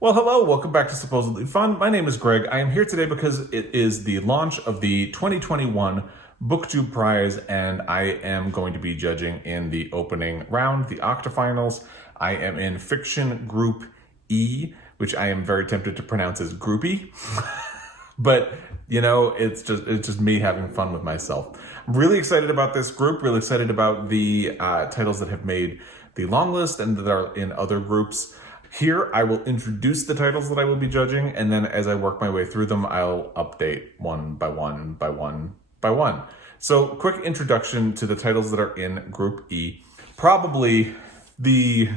Well, hello, welcome back to Supposedly Fun. My name is Greg. I am here today because it is the launch of the 2021 BookTube Prize, and I am going to be judging in the opening round, the Octafinals. I am in Fiction Group E, which I am very tempted to pronounce as Groupie. But, you know, it's just me having fun with myself. I'm really excited about this group, really excited about the titles that have made the long list and that are in other groups. Here, I will introduce the titles that I will be judging, and then as I work my way through them, I'll update one by one by one by one. So, quick introduction to the titles that are in Group E. Probably the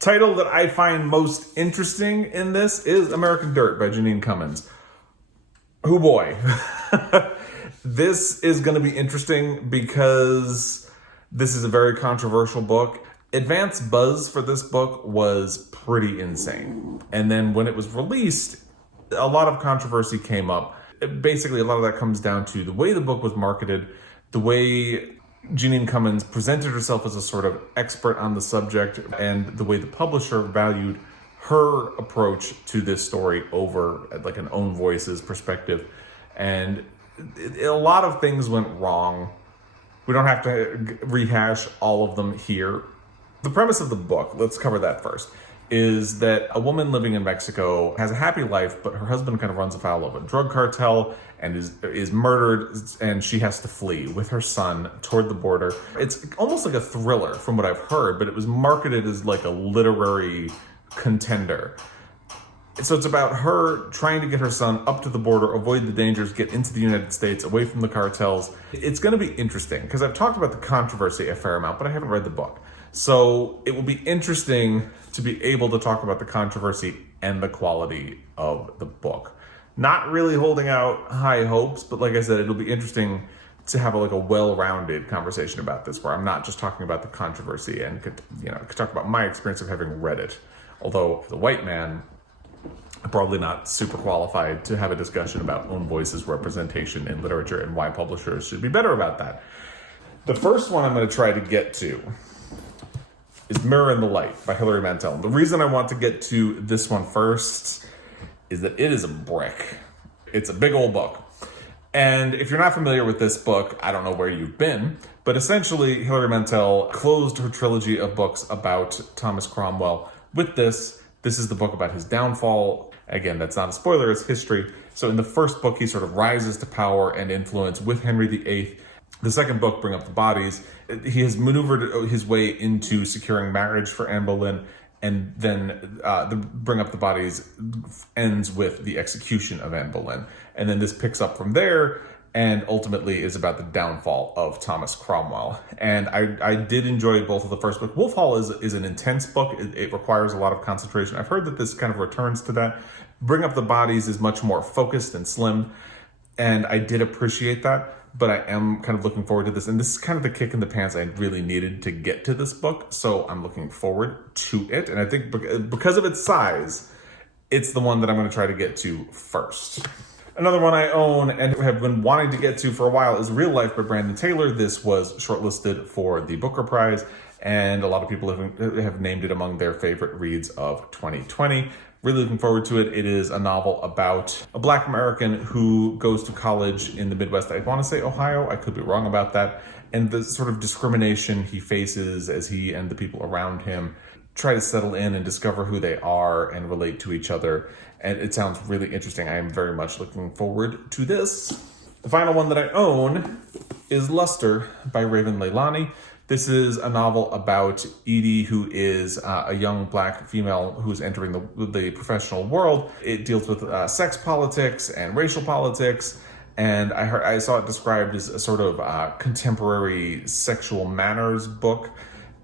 title that I find most interesting in this is American Dirt by Jeanine Cummins. Oh boy. This is going to be interesting because this is a very controversial book. Advance buzz for this book was pretty insane. And then when it was released, a lot of controversy came up. Basically, a lot of that comes down to the way the book was marketed, the way Jeanine Cummins presented herself as a sort of expert on the subject, and the way the publisher valued her approach to this story over like an own voices perspective. And a lot of things went wrong. We don't have to rehash all of them here. The premise of the book, let's cover that first, is that a woman living in Mexico has a happy life, but her husband kind of runs afoul of a drug cartel and is murdered, and she has to flee with her son toward the border. It's almost like a thriller from what I've heard, but it was marketed as like a literary contender. So it's about her trying to get her son up to the border, avoid the dangers, get into the United States, away from the cartels. It's going to be interesting because I've talked about the controversy a fair amount, but I haven't read the book. So it will be interesting to be able to talk about the controversy and the quality of the book. Not really holding out high hopes, but like I said, it'll be interesting to have a well-rounded conversation about this, where I'm not just talking about the controversy and could talk about my experience of having read it. Although as a white man, I'm probably not super qualified to have a discussion about own voices representation in literature and why publishers should be better about that. The first one I'm going to try to get to is Mirror in the Light by Hilary Mantel. The reason I want to get to this one first is that it is a brick. It's a big old book. And if you're not familiar with this book, I don't know where you've been, but essentially Hilary Mantel closed her trilogy of books about Thomas Cromwell with this. This is the book about his downfall. Again, that's not a spoiler, it's history. So in the first book, he sort of rises to power and influence with Henry VIII. The second book, Bring Up the Bodies, he has maneuvered his way into securing marriage for Anne Boleyn, and then the Bring Up the Bodies ends with the execution of Anne Boleyn. And then this picks up from there and ultimately is about the downfall of Thomas Cromwell. And I did enjoy both of the first books. Wolf Hall is an intense book. It requires a lot of concentration. I've heard that this kind of returns to that. Bring Up the Bodies is much more focused and slim, and I did appreciate that. But I am kind of looking forward to this. And this is kind of the kick in the pants I really needed to get to this book. So I'm looking forward to it. And I think because of its size, it's the one that I'm going to try to get to first. Another one I own and have been wanting to get to for a while is Real Life by Brandon Taylor. This was shortlisted for the Booker Prize, and a lot of people have named it among their favorite reads of 2020. Really looking forward to it. It is a novel about a Black American who goes to college in the Midwest. I want to say Ohio. I could be wrong about that. And the sort of discrimination he faces as he and the people around him try to settle in and discover who they are and relate to each other. And it sounds really interesting. I am very much looking forward to this. The final one that I own is Luster by Raven Leilani. This is a novel about Edie, who is a young Black female who's entering the professional world. It deals with sex politics and racial politics, and I saw it described as a sort of contemporary sexual manners book,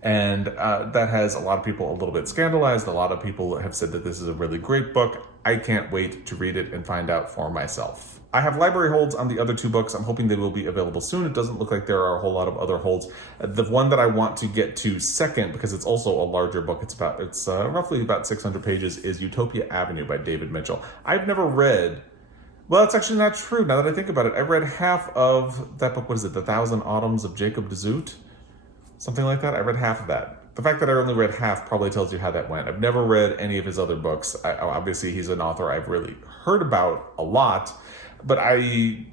and that has a lot of people a little bit scandalized. A lot of people have said that this is a really great book. I can't wait to read it and find out for myself. I have library holds on the other two books. I'm hoping they will be available soon. It doesn't look like there are a whole lot of other holds. The one that I want to get to second, because it's also a larger book, it's roughly about 600 pages, is Utopia Avenue by David Mitchell. I've never read, well, it's actually not true now that I think about it. I read half of that book, what is it, The Thousand Autumns of Jacob de Zoet? Something like that. I read half of that. The fact that I only read half probably tells you how that went. I've never read any of his other books. Obviously, he's an author I've really heard about a lot, but I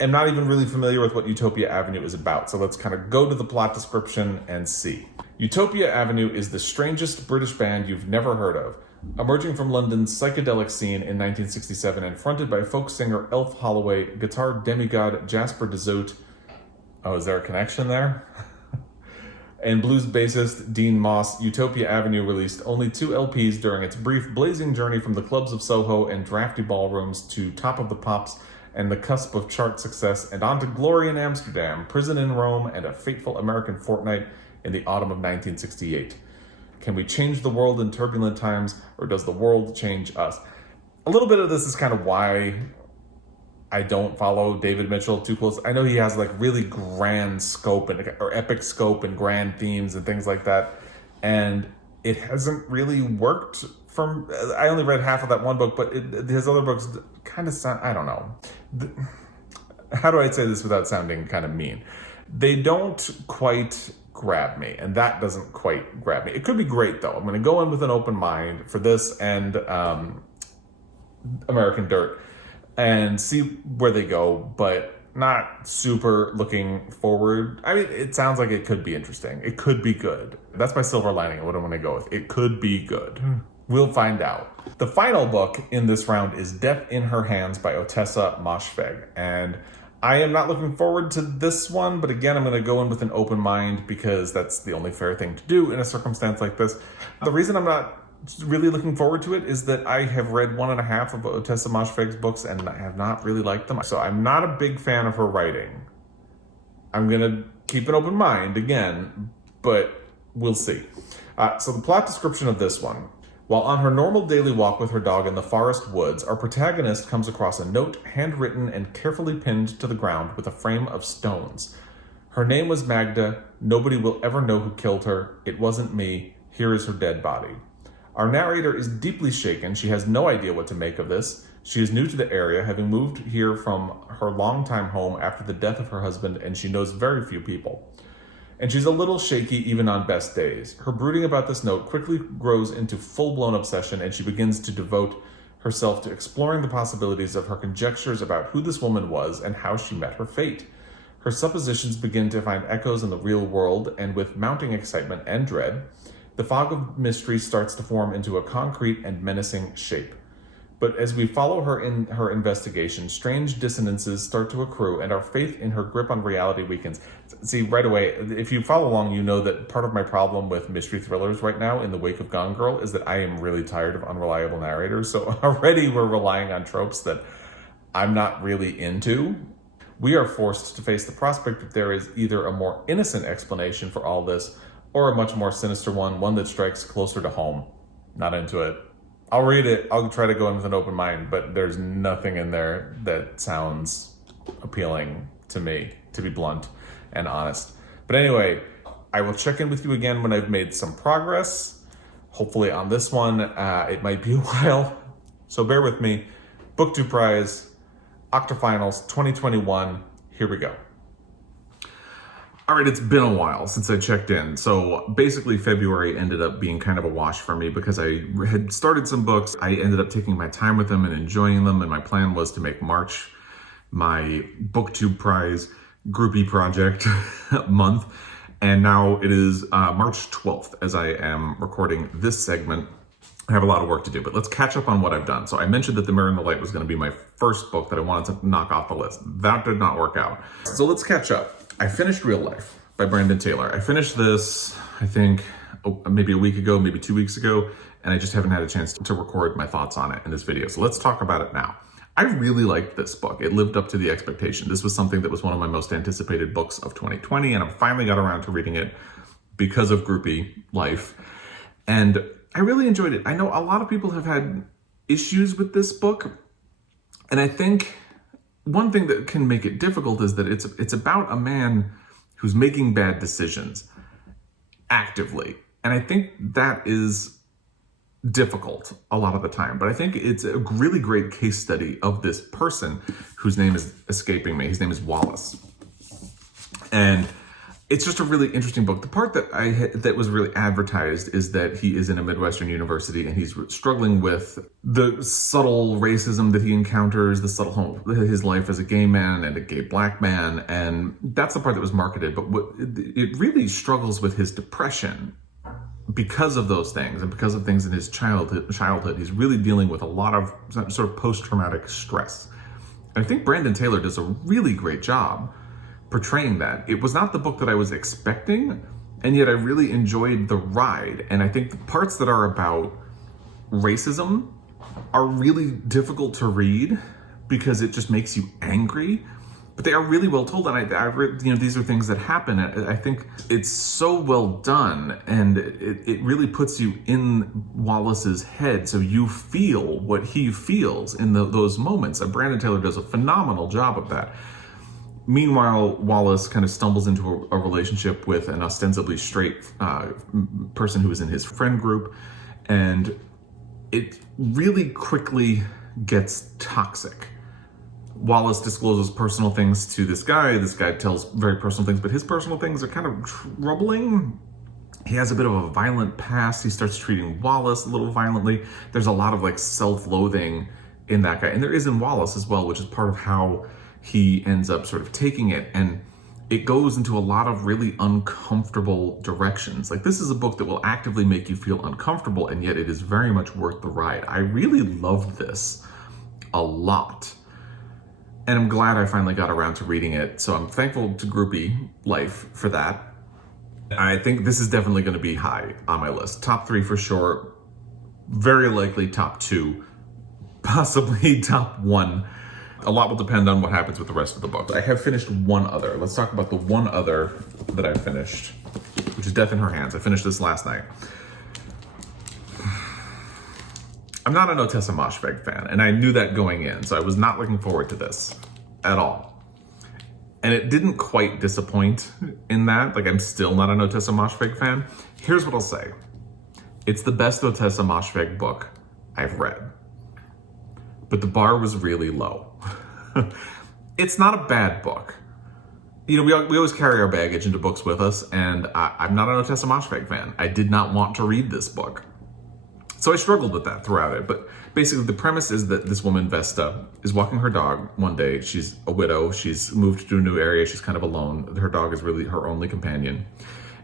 am not even really familiar with what Utopia Avenue is about. So let's kind of go to the plot description and see. Utopia Avenue is the strangest British band you've never heard of. Emerging from London's psychedelic scene in 1967 and fronted by folk singer Elf Holloway, guitar demigod Jasper DeZoot. Oh, is there a connection there? And blues bassist Dean Moss, Utopia Avenue released only 2 LPs during its brief blazing journey from the clubs of Soho and drafty ballrooms to Top of the Pops and the cusp of chart success and on to glory in Amsterdam, prison in Rome, and a fateful American fortnight in the autumn of 1968. Can we change the world in turbulent times, or does the world change us? A little bit of this is kind of why I don't follow David Mitchell too close. I know he has like really grand scope or epic scope and grand themes and things like that. And it hasn't really worked I only read half of that one book, but his other books kind of sound, I don't know. How do I say this without sounding kind of mean? They don't quite grab me, and that doesn't quite grab me. It could be great though. I'm going to go in with an open mind for this and American Dirt and see where they go, but not super looking forward. I mean, it sounds like it could be interesting. It could be good. That's my silver lining, what I'm going to go with. It could be good. We'll find out. The final book in this round is Death in Her Hands by Ottessa Moshfegh, and I am not looking forward to this one, but again, I'm going to go in with an open mind because that's the only fair thing to do in a circumstance like this. The reason I'm not really looking forward to it is that I have read 1.5 of Ottessa Moshfegh's books and I have not really liked them. So I'm not a big fan of her writing. I'm going to keep an open mind again, but we'll see. So the plot description of this one. While on her normal daily walk with her dog in the forest woods, our protagonist comes across a note handwritten and carefully pinned to the ground with a frame of stones. Her name was Magda. Nobody will ever know who killed her. It wasn't me. Here is her dead body. Our narrator is deeply shaken. She has no idea what to make of this. She is new to the area, having moved here from her longtime home after the death of her husband, and she knows very few people. And she's a little shaky even on best days. Her brooding about this note quickly grows into full-blown obsession, and she begins to devote herself to exploring the possibilities of her conjectures about who this woman was and how she met her fate. Her suppositions begin to find echoes in the real world, and with mounting excitement and dread, the fog of mystery starts to form into a concrete and menacing shape. But as we follow her in her investigation, strange dissonances start to accrue, and our faith in her grip on reality weakens. See, right away, if you follow along, you know that part of my problem with mystery thrillers right now in the wake of Gone Girl is that I am really tired of unreliable narrators. So already we're relying on tropes that I'm not really into. We are forced to face the prospect that there is either a more innocent explanation for all this or a much more sinister one that strikes closer to home. Not into it. I'll read it. I'll try to go in with an open mind, but there's nothing in there that sounds appealing to me, to be blunt and honest. But anyway, I will check in with you again when I've made some progress. Hopefully on this one, it might be a while. So bear with me. BookTube Prize, Octafinals 2021. Here we go. All right, it's been a while since I checked in. So basically February ended up being kind of a wash for me because I had started some books. I ended up taking my time with them and enjoying them. And my plan was to make March my BookTube Prize groupie project month. And now it is March 12th as I am recording this segment. I have a lot of work to do, but let's catch up on what I've done. So I mentioned that The Mirror and the Light was going to be my first book that I wanted to knock off the list. That did not work out. So let's catch up. I finished Real Life by Brandon Taylor. I finished this, I think, maybe a week ago, maybe 2 weeks ago, and I just haven't had a chance to record my thoughts on it in this video. So let's talk about it now. I really liked this book. It lived up to the expectation. This was something that was one of my most anticipated books of 2020, and I finally got around to reading it because of groupie life. And I really enjoyed it. I know a lot of people have had issues with this book, and I think one thing that can make it difficult is that it's about a man who's making bad decisions actively. And I think that is difficult a lot of the time. But I think it's a really great case study of this person whose name is escaping me. His name is Wallace. And it's just a really interesting book. The part that was really advertised is that he is in a Midwestern university and he's struggling with the subtle racism that he encounters, his life as a gay man and a gay black man, and that's the part that was marketed. But it really struggles with his depression because of those things and because of things in his childhood. He's really dealing with a lot of sort of post-traumatic stress. And I think Brandon Taylor does a really great job portraying that. It was not the book that I was expecting, and yet I really enjoyed the ride. And I think the parts that are about racism are really difficult to read because it just makes you angry, but they are really well told. And I these are things that happen. I think it's so well done, and it really puts you in Wallace's head, so you feel what he feels in those moments. And Brandon Taylor does a phenomenal job of that. Meanwhile, Wallace kind of stumbles into a relationship with an ostensibly straight person who is in his friend group, and it really quickly gets toxic. Wallace discloses personal things to this guy. This guy tells very personal things, but his personal things are kind of troubling. He has a bit of a violent past. He starts treating Wallace a little violently. There's a lot of like self-loathing in that guy, and there is in Wallace as well, which is part of how he ends up sort of taking it, and it goes into a lot of really uncomfortable directions. Like, this is a book that will actively make you feel uncomfortable, and yet it is very much worth the ride. I really loved this a lot, and I'm glad I finally got around to reading it, so I'm thankful to Groupie Life for that. I think this is definitely going to be high on my list. Top 3 for sure, very likely top 2, possibly top 1. A lot will depend on what happens with the rest of the book. I have finished one other. Let's talk about the one other that I finished, which is Death in Her Hands. I finished this last night. I'm not an Ottessa Moshfegh fan, and I knew that going in, so I was not looking forward to this at all. And it didn't quite disappoint in that. Like, I'm still not an Ottessa Moshfegh fan. Here's what I'll say. It's the best Ottessa Moshfegh book I've read. But the bar was really low. It's not a bad book. You know, we always carry our baggage into books with us, and I'm not an Ottessa Moshfegh fan. I did not want to read this book. So I struggled with that throughout it. But basically the premise is that this woman, Vesta, is walking her dog one day. She's a widow. She's moved to a new area. She's kind of alone. Her dog is really her only companion.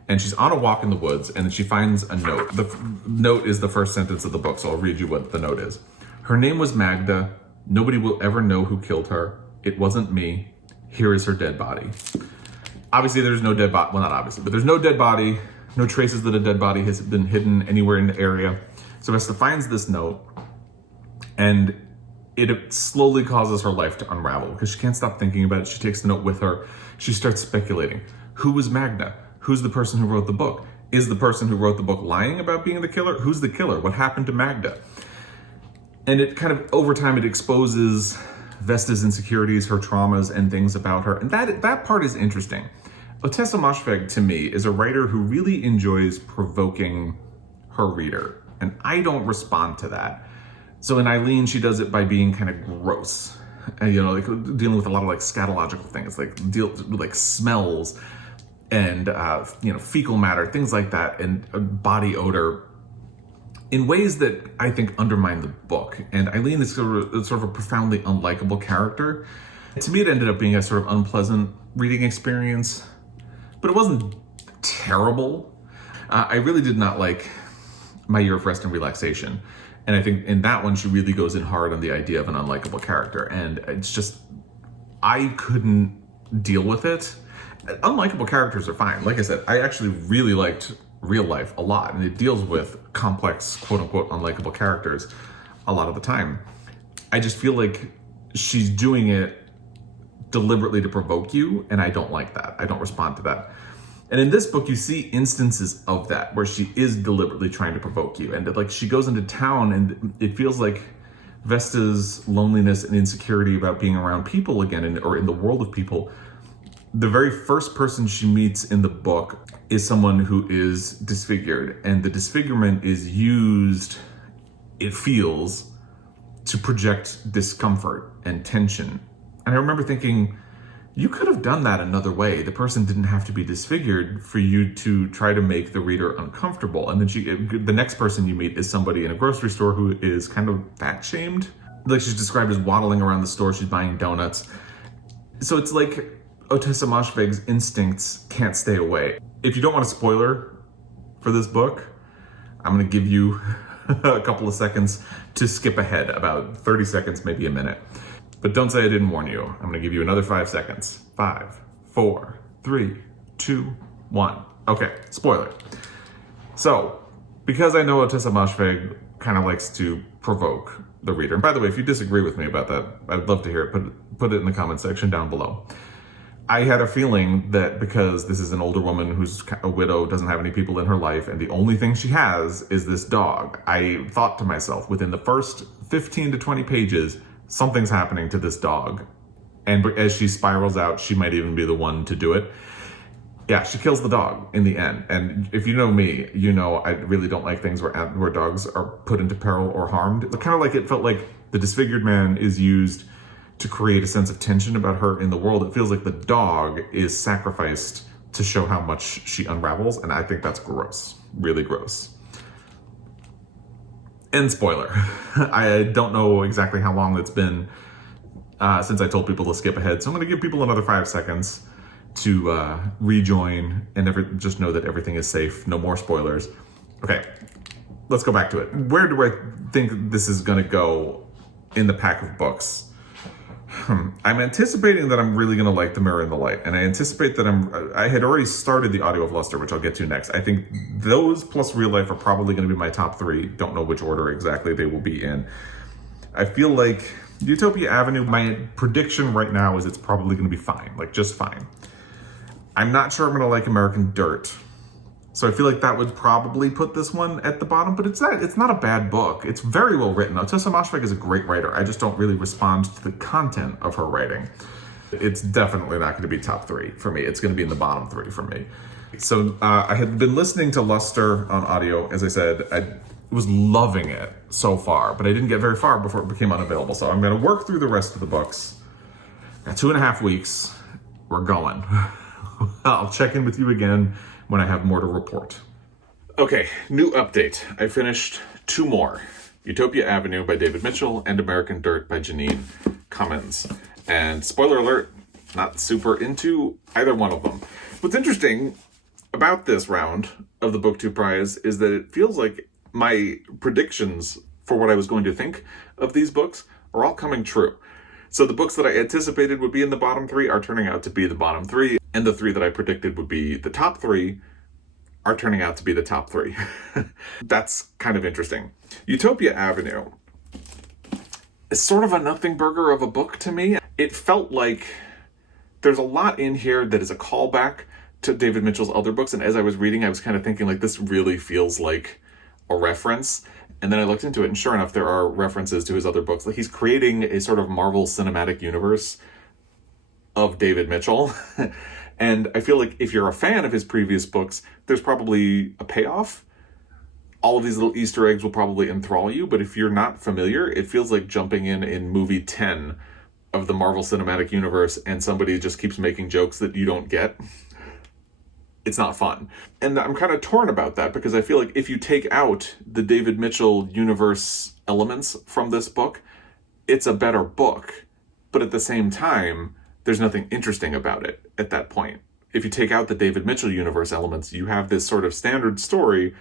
And she's on a walk in the woods, and then she finds a note. The note is the first sentence of the book, so I'll read you what the note is. Her name was Magda. Nobody will ever know who killed her. It wasn't me. Here is her dead body. Obviously, there's no dead body. Well, not obviously, but there's no dead body. No traces that a dead body has been hidden anywhere in the area. So Vesta finds this note, and it slowly causes her life to unravel because she can't stop thinking about it. She takes the note with her. She starts speculating. Who was Magda? Who's the person who wrote the book? Is the person who wrote the book lying about being the killer? Who's the killer? What happened to Magda? And it kind of, over time, it exposes Vesta's insecurities, her traumas, and things about her. And that part is interesting. Ottessa Moshfegh, to me, is a writer who really enjoys provoking her reader. And I don't respond to that. So in Eileen, she does it by being kind of gross. And, you know, like dealing with a lot of like scatological things, like smells and, fecal matter, things like that, and body odor, in ways that I think undermine the book. And Eileen is sort of a profoundly unlikable character. To me, it ended up being a sort of unpleasant reading experience, but it wasn't terrible. I really did not like My Year of Rest and Relaxation. And I think in that one, she really goes in hard on the idea of an unlikable character. And it's just, I couldn't deal with it. Unlikable characters are fine. Like I said, I actually really liked Real Life a lot, and it deals with complex, quote-unquote, unlikable characters a lot of the time. I just feel like she's doing it deliberately to provoke you, and I don't like that. I don't respond to that. And in this book, you see instances of that, where she is deliberately trying to provoke you. And like, she goes into town, and it feels like Vesta's loneliness and insecurity about being around people again, or in the world of people. The very first person she meets in the book is someone who is disfigured, and the disfigurement is used, it feels, to project discomfort and tension. And I remember thinking, You could have done that another way. The person didn't have to be disfigured for you to try to make the reader uncomfortable. And then the next person you meet is somebody in a grocery store who is kind of fat shamed. Like, she's described as waddling around the store, she's buying donuts. So it's like Ottessa Moshfegh's instincts can't stay away. If you don't want a spoiler for this book, I'm gonna give you a couple of seconds to skip ahead, about 30 seconds, maybe a minute. But don't say I didn't warn you. I'm gonna give you another 5 seconds. 5, 4, 3, 2, 1. Okay, spoiler. So, because I know Ottessa Moshfegh kind of likes to provoke the reader, and by the way, if you disagree with me about that, I'd love to hear it. Put it in the comment section down below. I had a feeling that because this is an older woman who's a widow, doesn't have any people in her life, and the only thing she has is this dog, I thought to myself, within the first 15 to 20 pages, something's happening to this dog. And as she spirals out, she might even be the one to do it. Yeah, she kills the dog in the end. And if you know me, you know I really don't like things where dogs are put into peril or harmed. It's kind of like it felt like the disfigured man is used to create a sense of tension about her in the world. It feels like the dog is sacrificed to show how much she unravels, and I think that's gross, really gross. End spoiler. I don't know exactly how long it's been since I told people to skip ahead, so I'm gonna give people another 5 seconds to rejoin and just know that everything is safe, no more spoilers. Okay, let's go back to it. Where do I think this is gonna go in the pack of books? I'm anticipating that I'm really going to like The Mirror and the Light, and I anticipate that I had already started The Audio of Luster, which I'll get to next. I think those plus Real Life are probably going to be my top 3. Don't know which order exactly they will be in. I feel like Utopia Avenue, my prediction right now is it's probably going to be fine, like just fine. I'm not sure I'm going to like American Dirt. So I feel like that would probably put this one at the bottom, but it's not a bad book. It's very well written. Ottessa Moshfegh is a great writer. I just don't really respond to the content of her writing. It's definitely not going to be top 3 for me. It's going to be in the bottom 3 for me. So I had been listening to Luster on audio. As I said, I was loving it so far, but I didn't get very far before it became unavailable. So I'm going to work through the rest of the books. Now, 2.5 weeks, we're going. I'll check in with you again when I have more to report. Okay, new update. I finished 2 more. Utopia Avenue by David Mitchell and American Dirt by Janine Cummins. And spoiler alert, not super into either one of them. What's interesting about this round of the BookTube Prize is that it feels like my predictions for what I was going to think of these books are all coming true. So the books that I anticipated would be in the bottom 3 are turning out to be the bottom 3, and the 3 that I predicted would be the top 3 are turning out to be the top 3. That's kind of interesting. Utopia Avenue is sort of a nothing burger of a book to me. It felt like there's a lot in here that is a callback to David Mitchell's other books, and as I was reading, I was kind of thinking, like, this really feels like a reference. And then I looked into it, and sure enough, there are references to his other books. Like, he's creating a sort of Marvel Cinematic Universe of David Mitchell. And I feel like if you're a fan of his previous books, there's probably a payoff. All of these little Easter eggs will probably enthrall you, but if you're not familiar, it feels like jumping in movie 10 of the Marvel Cinematic Universe and somebody just keeps making jokes that you don't get. It's not fun. And I'm kind of torn about that because I feel like if you take out the David Mitchell universe elements from this book, it's a better book. But at the same time, there's nothing interesting about it at that point. If you take out the David Mitchell universe elements, you have this sort of standard story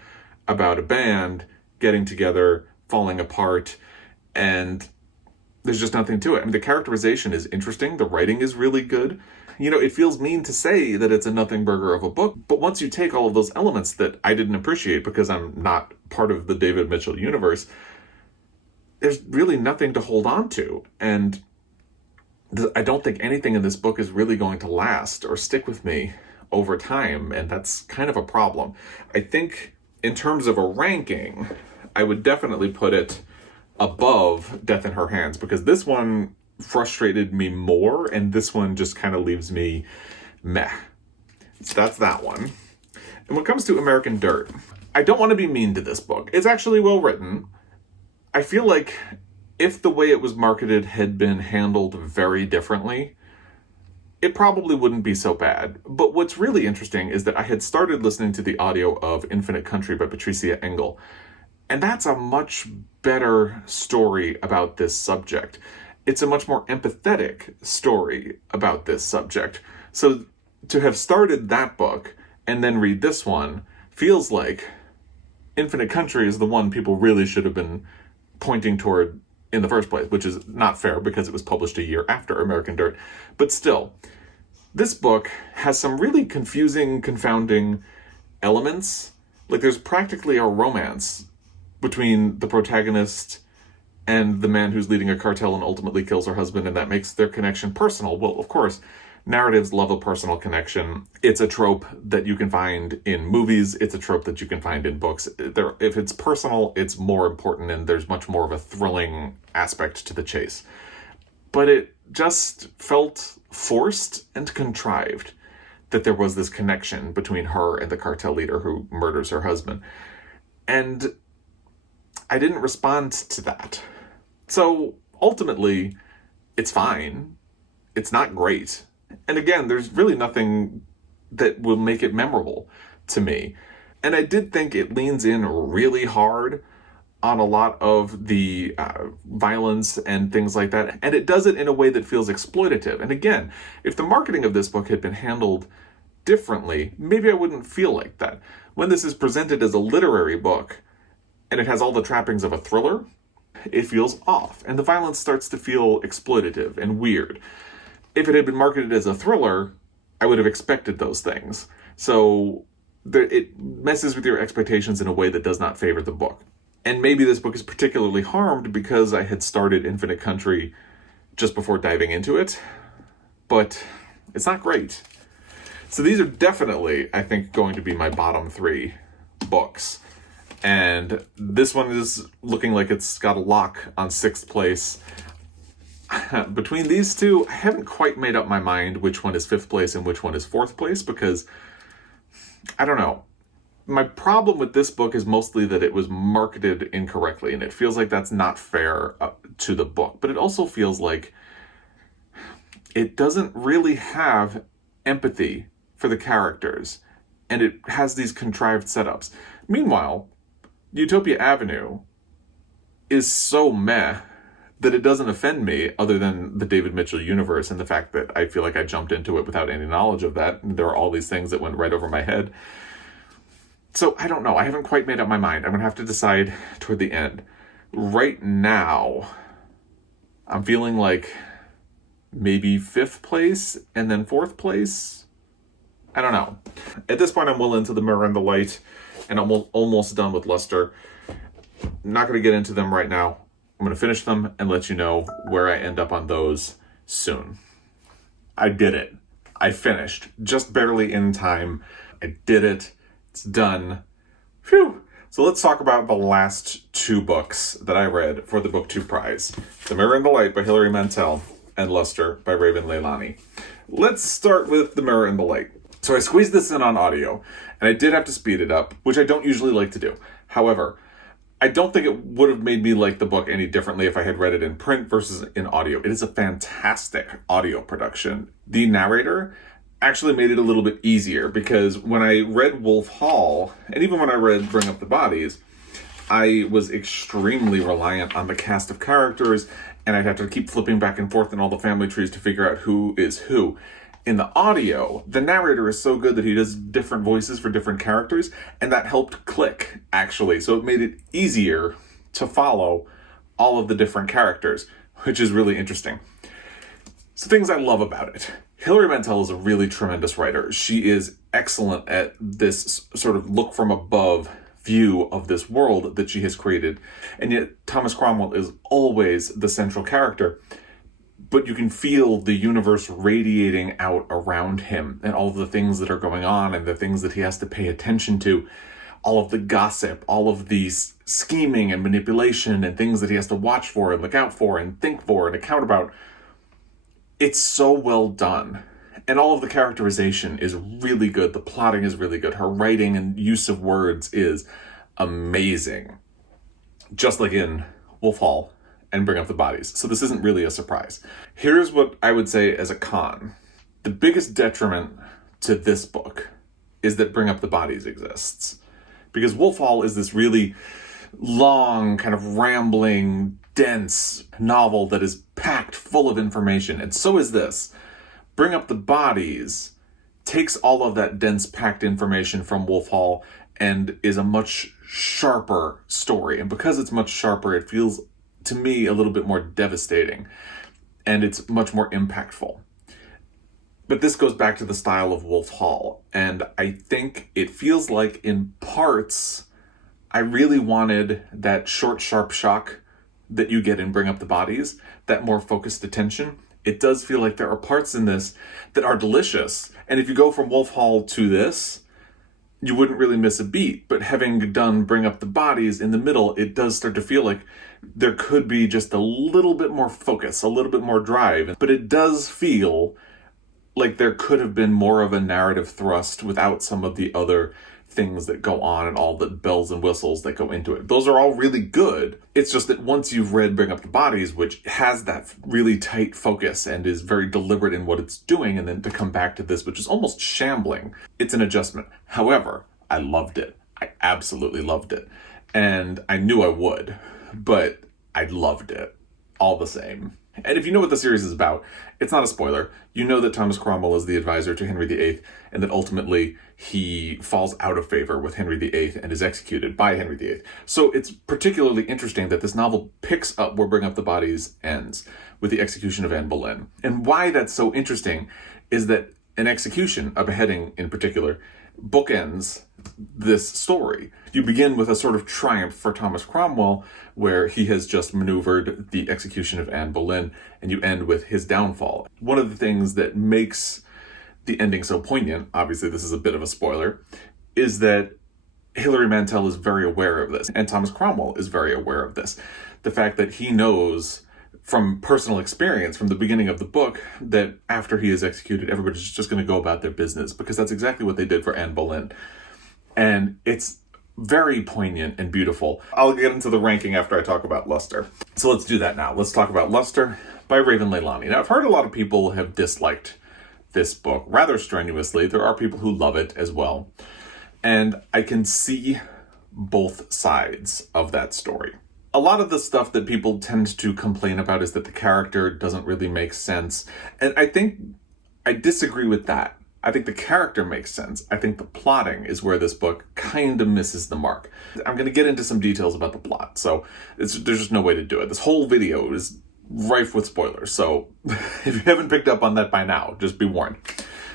about a band getting together, falling apart, and there's just nothing to it. I mean, the characterization is interesting. The writing is really good. You know, it feels mean to say that it's a nothing burger of a book, but once you take all of those elements that I didn't appreciate because I'm not part of the David Mitchell universe, there's really nothing to hold on to. And I don't think anything in this book is really going to last or stick with me over time, and that's kind of a problem. I think in terms of a ranking, I would definitely put it above Death in Her Hands, because this one frustrated me more, and this one just kind of leaves me meh. So that's that one. And when it comes to American Dirt, I don't want to be mean to this book. It's actually well written. I feel like if the way it was marketed had been handled very differently, it probably wouldn't be so bad. But what's really interesting is that I had started listening to the audio of Infinite Country by Patricia Engel, and that's a much better story about this subject. It's a much more empathetic story about this subject. So to have started that book and then read this one feels like Infinite Country is the one people really should have been pointing toward in the first place, which is not fair because it was published a year after American Dirt. But still, this book has some really confusing, confounding elements. Like, there's practically a romance between the protagonist and the man who's leading a cartel and ultimately kills her husband, and that makes their connection personal. Well, of course, narratives love a personal connection. It's a trope that you can find in movies. It's a trope that you can find in books. If it's personal, it's more important, and there's much more of a thrilling aspect to the chase. But it just felt forced and contrived that there was this connection between her and the cartel leader who murders her husband. And I didn't respond to that. So ultimately, it's fine. It's not great. And again, there's really nothing that will make it memorable to me. And I did think it leans in really hard on a lot of the violence and things like that. And it does it in a way that feels exploitative. And again, if the marketing of this book had been handled differently, maybe I wouldn't feel like that. When this is presented as a literary book, and it has all the trappings of a thriller, it feels off. And the violence starts to feel exploitative and weird. If it had been marketed as a thriller, I would have expected those things. So it messes with your expectations in a way that does not favor the book. And maybe this book is particularly harmed because I had started Infinite Country just before diving into it. But it's not great. So these are definitely, I think, going to be my bottom 3 books. And this one is looking like it's got a lock on 6th place. Between these two, I haven't quite made up my mind which one is 5th place and which one is 4th place, because I don't know. My problem with this book is mostly that it was marketed incorrectly, and it feels like that's not fair to the book. But it also feels like it doesn't really have empathy for the characters, and it has these contrived setups. Meanwhile, Utopia Avenue is so meh that it doesn't offend me, other than the David Mitchell universe and the fact that I feel like I jumped into it without any knowledge of that. And there are all these things that went right over my head. So I don't know. I haven't quite made up my mind. I'm going to have to decide toward the end. Right now, I'm feeling like maybe 5th place and then 4th place. I don't know. At this point, I'm well into The Mirror and the Light, and I'm almost done with Luster. Not going to get into them right now. I'm going to finish them and let you know where I end up on those soon. I did it. I finished. Just barely in time. I did it. It's done. Phew. So let's talk about the last 2 books that I read for the BookTube prize. The Mirror and the Light by Hilary Mantel and Luster by Raven Leilani. Let's start with The Mirror and the Light. So I squeezed this in on audio, and I did have to speed it up, which I don't usually like to do. However, I don't think it would have made me like the book any differently if I had read it in print versus in audio. It is a fantastic audio production. The narrator actually made it a little bit easier, because when I read Wolf Hall, and even when I read Bring Up the Bodies, I was extremely reliant on the cast of characters, and I'd have to keep flipping back and forth in all the family trees to figure out who is who. In the audio, the narrator is so good that he does different voices for different characters, and that helped click, actually. So it made it easier to follow all of the different characters, which is really interesting. So things I love about it. Hilary Mantel is a really tremendous writer. She is excellent at this sort of look from above view of this world that she has created. And yet Thomas Cromwell is always the central character. But you can feel the universe radiating out around him, and all of the things that are going on and the things that he has to pay attention to, all of the gossip, all of the scheming and manipulation and things that he has to watch for and look out for and think for and account about. It's so well done. And all of the characterization is really good. The plotting is really good. Her writing and use of words is amazing. Just like in Wolf Hall and Bring Up the Bodies. So this isn't really a surprise. Here's what I would say as a con. The biggest detriment to this book is that Bring Up the Bodies exists. Because Wolf Hall is this really long, kind of rambling, dense novel that is packed full of information. And so is this. Bring Up the Bodies takes all of that dense, packed information from Wolf Hall and is a much sharper story. And because it's much sharper, it feels, to me, a little bit more devastating. And it's much more impactful. But this goes back to the style of Wolf Hall. And I think it feels like, in parts, I really wanted that short, sharp shock that you get in Bring Up the Bodies, that more focused attention. It does feel like there are parts in this that are delicious. And if you go from Wolf Hall to this, you wouldn't really miss a beat. But having done Bring Up the Bodies in the middle, it does start to feel like there could be just a little bit more focus, a little bit more drive. But it does feel like there could have been more of a narrative thrust without some of the other things that go on and all the bells and whistles that go into it. Those are all really good. It's just that once you've read Bring Up the Bodies, which has that really tight focus and is very deliberate in what it's doing, and then to come back to this, which is almost shambling, it's an adjustment. However, I loved it. I absolutely loved it. And I knew I would, but I loved it all the same. And if you know what the series is about, it's not a spoiler. You know that Thomas Cromwell is the advisor to Henry VIII, and that ultimately he falls out of favor with Henry VIII and is executed by Henry VIII. So it's particularly interesting that this novel picks up where Bring Up the Bodies ends, with the execution of Anne Boleyn. And why that's so interesting is that an execution, a beheading in particular, bookends this story. You begin with a sort of triumph for Thomas Cromwell, where he has just maneuvered the execution of Anne Boleyn, and you end with his downfall. One of the things that makes the ending so poignant, obviously this is a bit of a spoiler, is that Hilary Mantel is very aware of this, and Thomas Cromwell is very aware of this. The fact that he knows from personal experience from the beginning of the book that after he is executed, everybody's just going to go about their business, because that's exactly what they did for Anne Boleyn. And it's very poignant and beautiful. I'll get into the ranking after I talk about Luster. So let's do that now. Let's talk about Luster by Raven Leilani. Now, I've heard a lot of people have disliked this book rather strenuously. There are people who love it as well. And I can see both sides of that story. A lot of the stuff that people tend to complain about is that the character doesn't really make sense. And I think I disagree with that. I think the character makes sense. I think the plotting is where this book kind of misses the mark. I'm going to get into some details about the plot, so there's just no way to do it. This whole video is rife with spoilers, so if you haven't picked up on that by now, just be warned.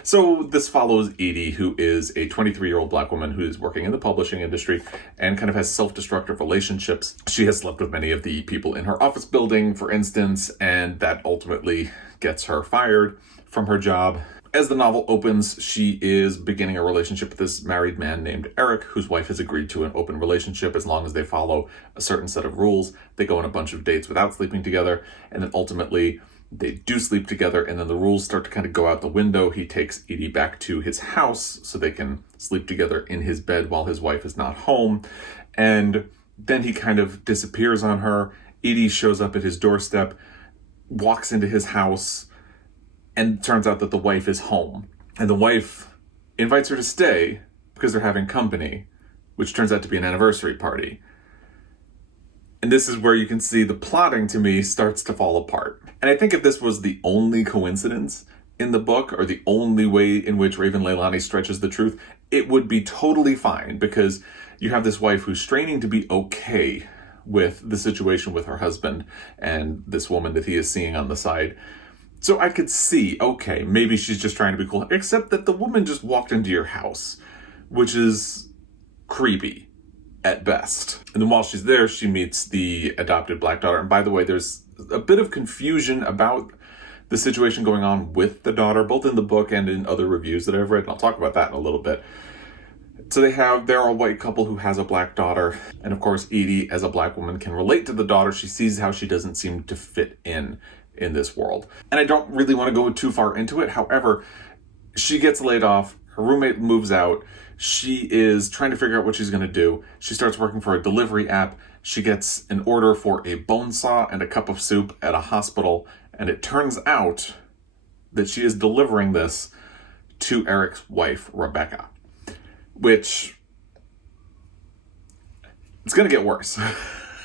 So this follows Edie, who is a 23-year-old black woman who is working in the publishing industry and kind of has self-destructive relationships. She has slept with many of the people in her office building, for instance, and that ultimately gets her fired from her job. As the novel opens, she is beginning a relationship with this married man named Eric, whose wife has agreed to an open relationship as long as they follow a certain set of rules. They go on a bunch of dates without sleeping together, and then ultimately they do sleep together, and then the rules start to kind of go out the window. He takes Edie back to his house so they can sleep together in his bed while his wife is not home. And then he kind of disappears on her. Edie shows up at his doorstep, walks into his house, and it turns out that the wife is home. And the wife invites her to stay because they're having company, which turns out to be an anniversary party. And this is where you can see the plotting, to me, starts to fall apart. And I think if this was the only coincidence in the book, or the only way in which Raven Leilani stretches the truth, it would be totally fine, because you have this wife who's straining to be okay with the situation with her husband and this woman that he is seeing on the side. So I could see, okay, maybe she's just trying to be cool, except that the woman just walked into your house, which is creepy at best. And then while she's there, she meets the adopted black daughter. And by the way, there's a bit of confusion about the situation going on with the daughter, both in the book and in other reviews that I've read, and I'll talk about that in a little bit. So they're a white couple who has a black daughter. And of course, Edie, as a black woman, can relate to the daughter. She sees how she doesn't seem to fit in this world. And I don't really want to go too far into it. However, she gets laid off. Her roommate moves out. She is trying to figure out what she's going to do. She starts working for a delivery app. She gets an order for a bone saw and a cup of soup at a hospital. And it turns out that she is delivering this to Eric's wife, Rebecca, which it's going to get worse.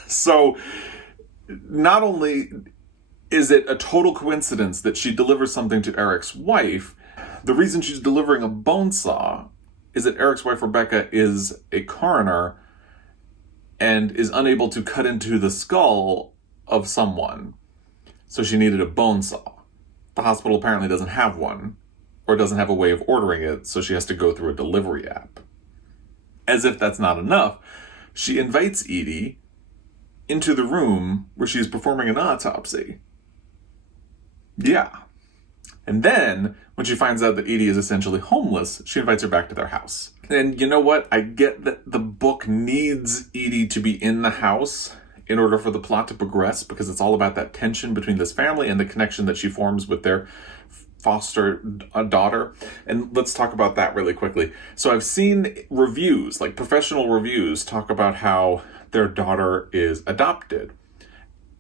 So not only is it a total coincidence that she delivers something to Eric's wife, the reason she's delivering a bone saw is that Eric's wife, Rebecca, is a coroner and is unable to cut into the skull of someone. So she needed a bone saw. The hospital apparently doesn't have one, or doesn't have a way of ordering it, so she has to go through a delivery app. As if that's not enough, she invites Edie into the room where she's performing an autopsy. Yeah. And then, when she finds out that Edie is essentially homeless, she invites her back to their house. And you know what? I get that the book needs Edie to be in the house in order for the plot to progress, because it's all about that tension between this family and the connection that she forms with their foster daughter. And let's talk about that really quickly. So I've seen reviews, like professional reviews, talk about how their daughter is adopted.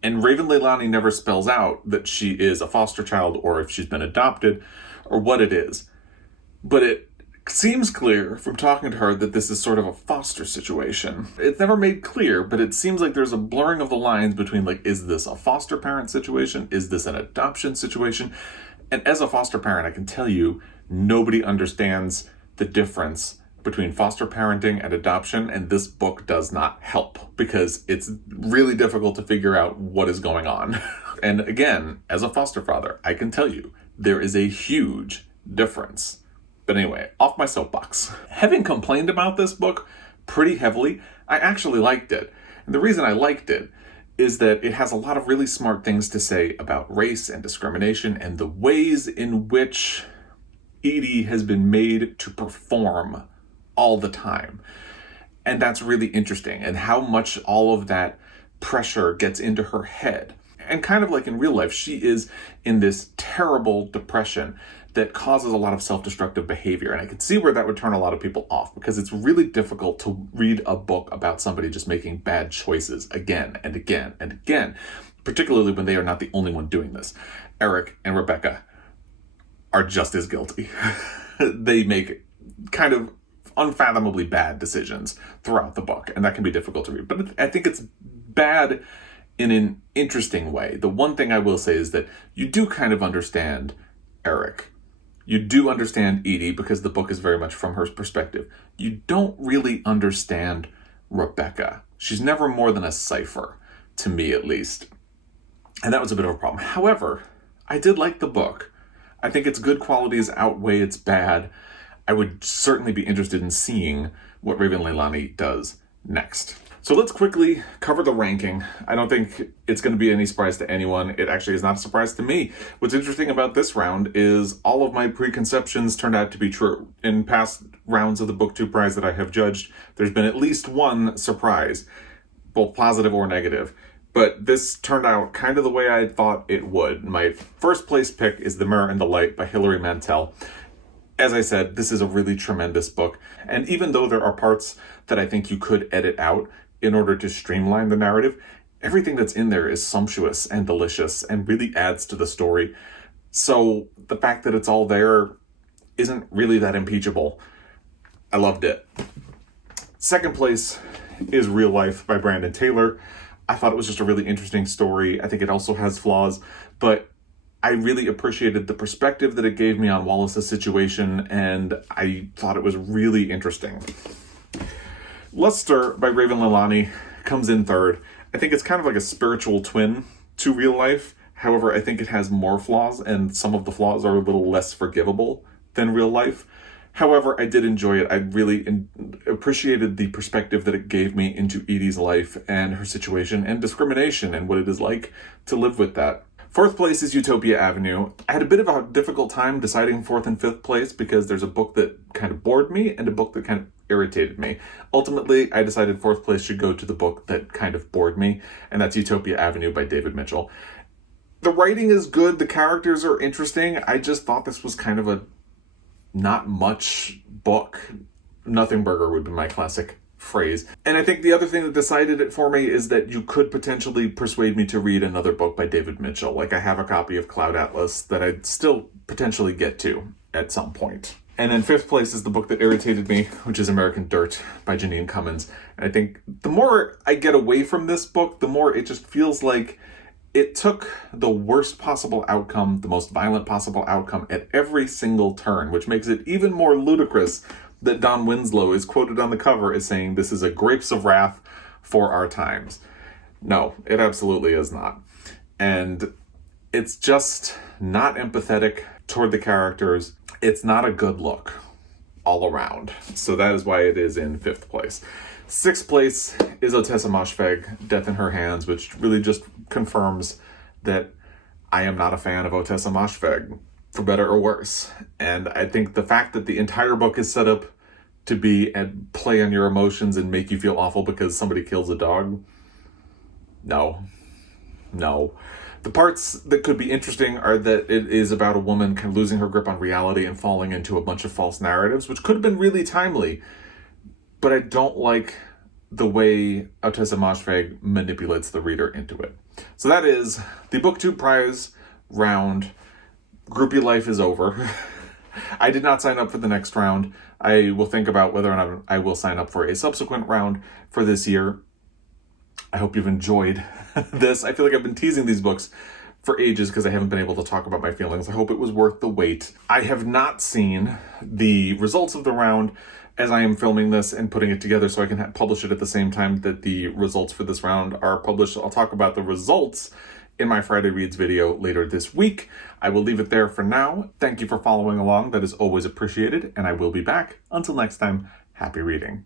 And Raven Leilani never spells out that she is a foster child or if she's been adopted or what it is. But it seems clear from talking to her that this is sort of a foster situation. It's never made clear, but it seems like there's a blurring of the lines between, like, is this a foster parent situation? Is this an adoption situation? And as a foster parent, I can tell you, nobody understands the difference between foster parenting and adoption, and this book does not help because it's really difficult to figure out what is going on. And again, as a foster father, I can tell you, there is a huge difference. But anyway, off my soapbox. Having complained about this book pretty heavily, I actually liked it. And the reason I liked it is that it has a lot of really smart things to say about race and discrimination and the ways in which Edie has been made to perform all the time. And that's really interesting, and how much all of that pressure gets into her head. And kind of like in real life, she is in this terrible depression that causes a lot of self-destructive behavior. And I can see where that would turn a lot of people off, because it's really difficult to read a book about somebody just making bad choices again and again and again, particularly when they are not the only one doing this. Eric and Rebecca are just as guilty. They make kind of unfathomably bad decisions throughout the book, and that can be difficult to read. But I think it's bad in an interesting way. The one thing I will say is that you do kind of understand Eric. You do understand Edie because the book is very much from her perspective. You don't really understand Rebecca. She's never more than a cipher, to me at least. And that was a bit of a problem. However, I did like the book. I think its good qualities outweigh its bad. I would certainly be interested in seeing what Raven Leilani does next. So let's quickly cover the ranking. I don't think it's going to be any surprise to anyone. It actually is not a surprise to me. What's interesting about this round is all of my preconceptions turned out to be true. In past rounds of the BookTube prize that I have judged, there's been at least one surprise, both positive or negative. But this turned out kind of the way I thought it would. My first place pick is The Mirror and the Light by Hilary Mantel. As I said, this is a really tremendous book. And even though there are parts that I think you could edit out in order to streamline the narrative, everything that's in there is sumptuous and delicious and really adds to the story. So the fact that it's all there isn't really that impeachable. I loved it. Second place is Real Life by Brandon Taylor. I thought it was just a really interesting story. I think it also has flaws, but I really appreciated the perspective that it gave me on Wallace's situation, and I thought it was really interesting. Luster by Raven Leilani comes in third. I think it's kind of like a spiritual twin to Real Life. However, I think it has more flaws, and some of the flaws are a little less forgivable than Real Life. However, I did enjoy it. I really appreciated the perspective that it gave me into Edie's life and her situation and discrimination and what it is like to live with that. Fourth place is Utopia Avenue. I had a bit of a difficult time deciding fourth and fifth place because there's a book that kind of bored me and a book that kind of irritated me. Ultimately, I decided fourth place should go to the book that kind of bored me, and that's Utopia Avenue by David Mitchell. The writing is good. The characters are interesting. I just thought this was kind of a not much book. Nothing Burger would be my classic phrase. And I think the other thing that decided it for me is that you could potentially persuade me to read another book by David Mitchell. Like, I have a copy of Cloud Atlas that I'd still potentially get to at some point. And in fifth place is the book that irritated me, which is American Dirt by Jeanine Cummins. And I think the more I get away from this book, the more it just feels like it took the worst possible outcome, the most violent possible outcome at every single turn, which makes it even more ludicrous that Don Winslow is quoted on the cover as saying, "This is a grapes of wrath for our times." No, it absolutely is not. And it's just not empathetic toward the characters. It's not a good look all around. So that is why it is in fifth place. Sixth place is Ottessa Moshfegh, Death in Her Hands, which really just confirms that I am not a fan of Ottessa Moshfegh, for better or worse. And I think the fact that the entire book is set up to be and play on your emotions and make you feel awful because somebody kills a dog, no. The parts that could be interesting are that it is about a woman kind of losing her grip on reality and falling into a bunch of false narratives, which could have been really timely. But I don't like the way Ottessa Moshfegh manipulates the reader into it. So that is the BookTube prize round. Groupie life is over. I did not sign up for the next round. I will think about whether or not I will sign up for a subsequent round for this year. I hope you've enjoyed this. I feel like I've been teasing these books for ages because I haven't been able to talk about my feelings. I hope it was worth the wait. I have not seen the results of the round as I am filming this and putting it together so I can publish it at the same time that the results for this round are published. I'll talk about the results in my Friday Reads video later this week. I will leave it there for now. Thank you for following along. That is always appreciated, and I will be back. Until next time, happy reading.